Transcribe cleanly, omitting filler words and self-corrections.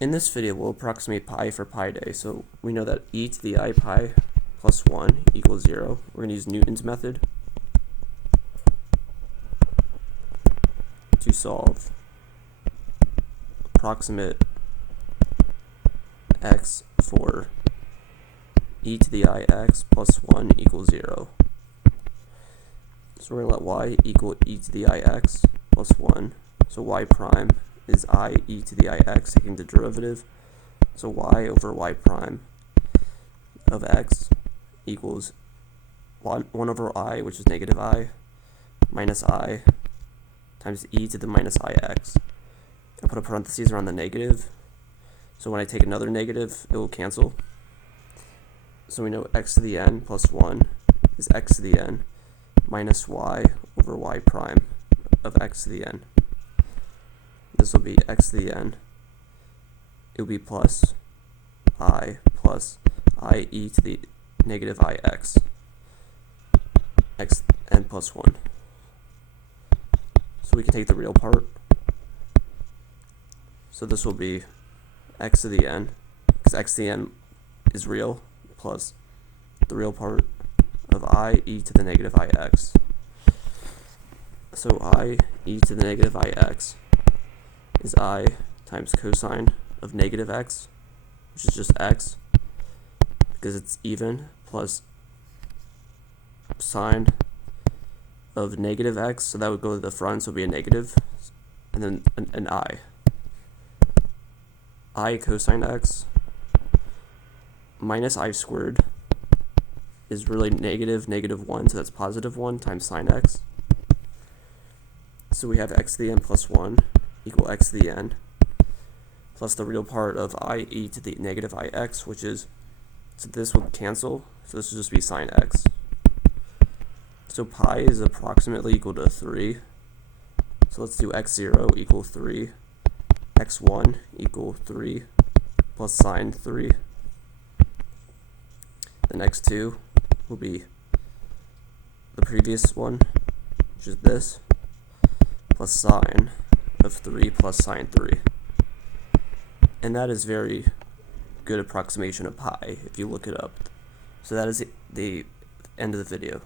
In this video, we'll approximate pi for pi day. So we know that e to the I pi plus 1 equals 0. We're going to use Newton's method to solve approximate x for e to the I x plus 1 equals 0. So we're going to let y equal e to the I x plus 1. So y prime is I e to the I x, taking the derivative. So y over y prime of x equals 1 over I, which is negative I, minus I times e to the minus ix. I put a parentheses around the negative, so when I take another negative, it will cancel. So we know x to the n plus 1 is x to the n minus y over y prime of x to the n. This will be x to the n. It will be plus I e to the negative ix, x n plus 1. So we can take the real part. So this will be x to the n, because x to the n is real, plus the real part of I e to the negative ix. So I e to the negative ix is I times cosine of negative x, which is just x, because it's even, plus sine of negative x, so that would go to the front, so it would be a negative, and then an I cosine x minus I squared is really negative 1, so that's positive 1 times sine x. So we have x to the n plus 1 equal x to the n plus the real part of I e to the negative ix, which is, so this would cancel, so this would just be sine x. So pi is approximately equal to 3. So let's do x0 equal 3, x1 equal 3 plus sine 3. The next two will be the previous one, which is this, plus sine of 3 plus sine 3. And that is very good approximation of pi if you look it up. So that is the end of the video.